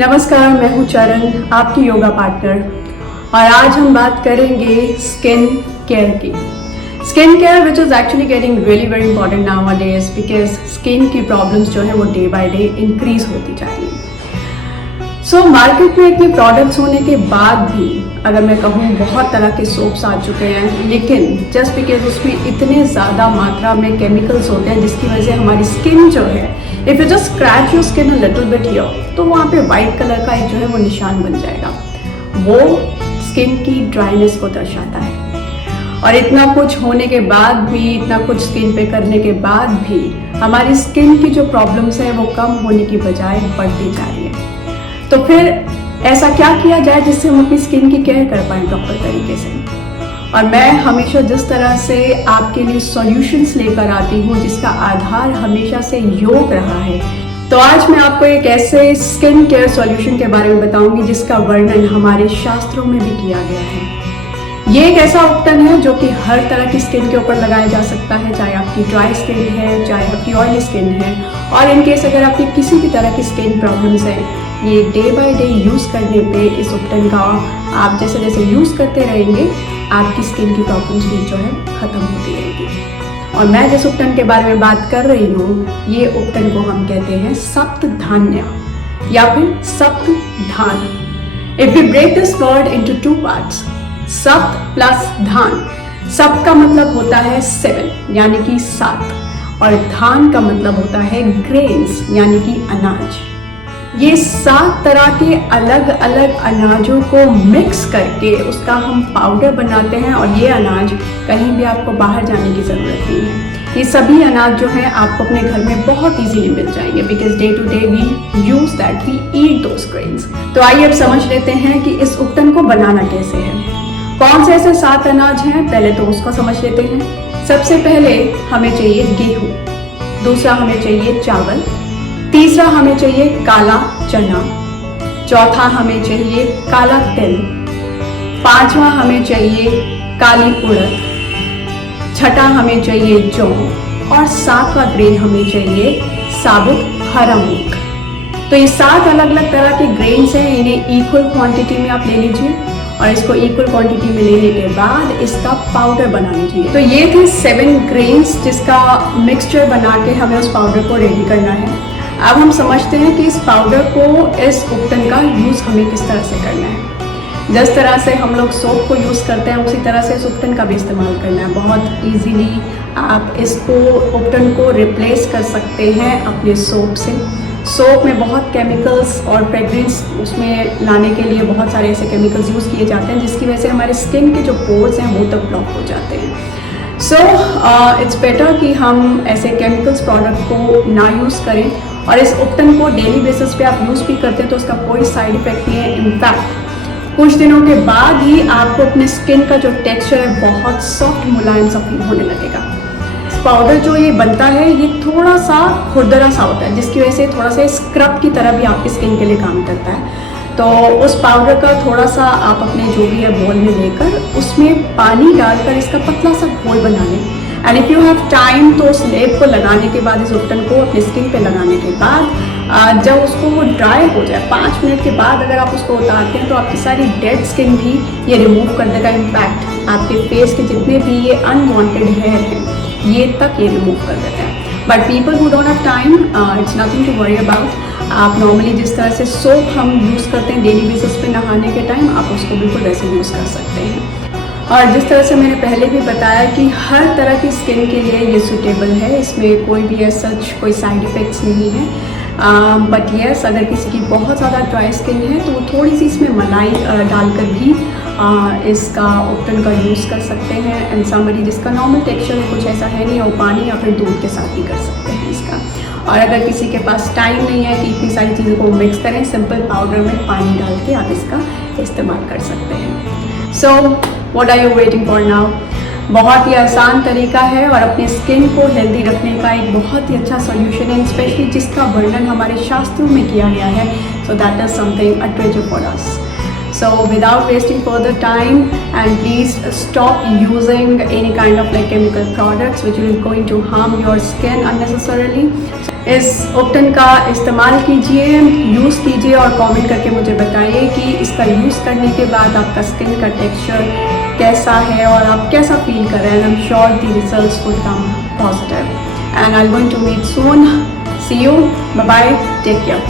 नमस्कार, मैं हूँ चरण, आपकी योगा पार्टनर। और आज हम बात करेंगे स्किन केयर की। Skin care which is actually getting really very important now days, because skin की प्रॉब्लम्स जो है वो डे बाय डे इंक्रीज होती जा रही है। सो मार्केट में इतने प्रोडक्ट्स होने के बाद भी अगर मैं कहूँ बहुत तरह के सोप्स आ चुके हैं, लेकिन जस्ट बिकॉज उसमें इतने ज़्यादा मात्रा में केमिकल्स होते हैं जिसकी वजह से हमारी स्किन जो है, if you just scratch your skin a little bit here, तो वहाँ पे वाइट कलर का एक जो है वो निशान बन जाएगा। वो स्किन की ड्राइनेस को दर्शाता है। और इतना कुछ होने के बाद भी, इतना कुछ स्किन पे करने के बाद भी हमारी स्किन की जो प्रॉब्लम्स हैं वो कम होने की बजाय बढ़ती जा रही है। तो फिर ऐसा क्या किया जाए जिससे हम अपनी स्किन की केयर कर पाएँ प्रॉपर तरीके से। और मैं हमेशा जिस तरह से आपके लिए सॉल्यूशंस लेकर आती हूँ जिसका आधार हमेशा से योग रहा है, तो आज मैं आपको एक ऐसे स्किन केयर सॉल्यूशन के बारे में बताऊंगी जिसका वर्णन हमारे शास्त्रों में भी किया गया है। ये एक ऐसा उपटन है जो कि हर तरह की स्किन के ऊपर लगाया जा सकता है, चाहे आपकी ड्राई स्किन है, चाहे आपकी ऑयली स्किन है। और इन केस अगर आपकी किसी भी तरह की स्किन प्रॉब्लम्स है, ये डे बाय डे यूज़ करने पे इस उपटन का आप जैसे जैसे यूज़ करते रहेंगे आपकी स्किन की प्रॉब्लम्स भी जो है ख़त्म होती रहेगी। और मैं जिस उपटन के बारे में बात कर रही हूँ, ये उपटन को हम कहते हैं सप्त धान्य या फिर सप्त धान। If we break this word into two parts, सप्त प्लस धान। सप्त का मतलब होता है 7 यानी कि 7, और धान का मतलब होता है ग्रेन्स यानी कि अनाज। ये 7 तरह के अलग अलग अनाजों को मिक्स करके उसका हम पाउडर बनाते हैं। और ये अनाज कहीं भी आपको बाहर जाने की ज़रूरत नहीं है। ये सभी अनाज जो है आपको अपने घर में बहुत इजीली मिल जाएंगे, because day to day we use that, we eat those grains. तो आइए अब समझ लेते हैं कि इस उपटन को बनाना कैसे है। कौन से ऐसे 7 अनाज हैं, पहले तो उसको समझ लेते हैं। सबसे पहले हमें चाहिए गेहूँ, दूसरा हमें चाहिए चावल, तीसरा हमें चाहिए काला चना, चौथा हमें चाहिए काला तिल, पांचवा हमें चाहिए काली उड़द, छठा हमें चाहिए जौ, और 7वां ग्रेन हमें चाहिए साबुत हरा मूंग। तो ये 7 अलग अलग तरह के ग्रेन्स हैं। इन्हें इक्वल क्वांटिटी में आप ले लीजिए और इसको इक्वल क्वांटिटी में लेने के बाद इसका पाउडर बना लीजिए। तो ये थे 7 ग्रेन्स जिसका मिक्सचर बना के हमें उस पाउडर को रेडी करना है। अब हम समझते हैं कि इस पाउडर को, इस उपटन का यूज़ हमें किस तरह से करना है। जिस तरह से हम लोग सोप को यूज़ करते हैं उसी तरह से इस उपटन का भी इस्तेमाल करना है। बहुत इजीली आप इसको, उपटन को रिप्लेस कर सकते हैं अपने सोप से। सोप में बहुत केमिकल्स और फ्रेग्रेंस उसमें लाने के लिए बहुत सारे ऐसे केमिकल्स यूज़ किए जाते हैं जिसकी वजह से हमारे स्किन के जो पोर्स हैं वो तक ब्लॉक हो जाते हैं। सो इट्स बेटर कि हम ऐसे केमिकल्स प्रोडक्ट को ना यूज़ करें। और इस उपटन को डेली बेसिस पे आप यूज़ भी करते हैं तो उसका कोई साइड इफेक्ट नहीं है। इनफैक्ट कुछ दिनों के बाद ही आपको अपने स्किन का जो टेक्सचर है बहुत सॉफ्ट मुलायम सा फील होने लगेगा। पाउडर जो ये बनता है ये थोड़ा सा खुरदरा सा होता है जिसकी वजह से थोड़ा सा स्क्रब की तरह भी आपकी स्किन के लिए काम करता है। तो उस पाउडर का थोड़ा सा आप अपने जो भी है बोल में लेकर उसमें पानी डालकर इसका पतला सा घोल बना लें। And if you have time तो उस लेप को लगाने के बाद, इस उपटन को अपनी स्किन पे लगाने के बाद जब उसको वो ड्राई हो जाए 5 मिनट के बाद अगर आप उसको उतारते हैं तो आपकी सारी डेड स्किन भी ये रिमूव कर देगा। इनफैक्ट आपके फेस के जितने भी ये अनवांटेड हेयर हैं ये तक ये रिमूव कर देता है। But people who don't have time, it's nothing to worry about. आप नॉर्मली जिस तरह से सोप हम यूज़ करते हैं डेली बेसिस पे नहाने के टाइम, आप उसको बिल्कुल वैसे यूज़ कर सकते हैं। और जिस तरह से मैंने पहले भी बताया कि हर तरह की स्किन के लिए ये सूटेबल है, इसमें कोई भी ऐसा कोई साइड इफ़ेक्ट्स नहीं है। बट येस, अगर किसी की बहुत ज़्यादा ड्राई स्किन है तो वो थोड़ी सी इसमें मलाई डालकर भी इसका उपटन का यूज़ कर सकते हैं। एंड समबडी जिसका नॉर्मल टेक्सचर कुछ ऐसा है नहीं, वो पानी या फिर दूध के साथ भी कर सकते हैं इसका। और अगर किसी के पास टाइम नहीं है कि इतनी सारी चीज़ों को मिक्स करें, सिंपल पाउडर में पानी डाल के आप इसका इस्तेमाल कर सकते हैं। So what are you waiting for now? बहुत ही आसान तरीका है और अपनी स्किन को हेल्दी रखने का एक बहुत ही अच्छा सॉल्यूशन है, स्पेशली जिसका वर्णन हमारे शास्त्रों में किया गया है। So that is something a treasure for us. So without wasting further time, and please stop using any kind of like chemical products which will going to harm your skin unnecessarily. इस उपटन का इस्तेमाल कीजिए, use कीजिए और comment करके मुझे बताइए कि इसका यूज़ करने के बाद आपका स्किन का टेक्सचर कैसा है और आप कैसा फील कर रहे हैं. I am sure the results would come positive. And I'm going to meet soon. See you. Bye bye. Take care.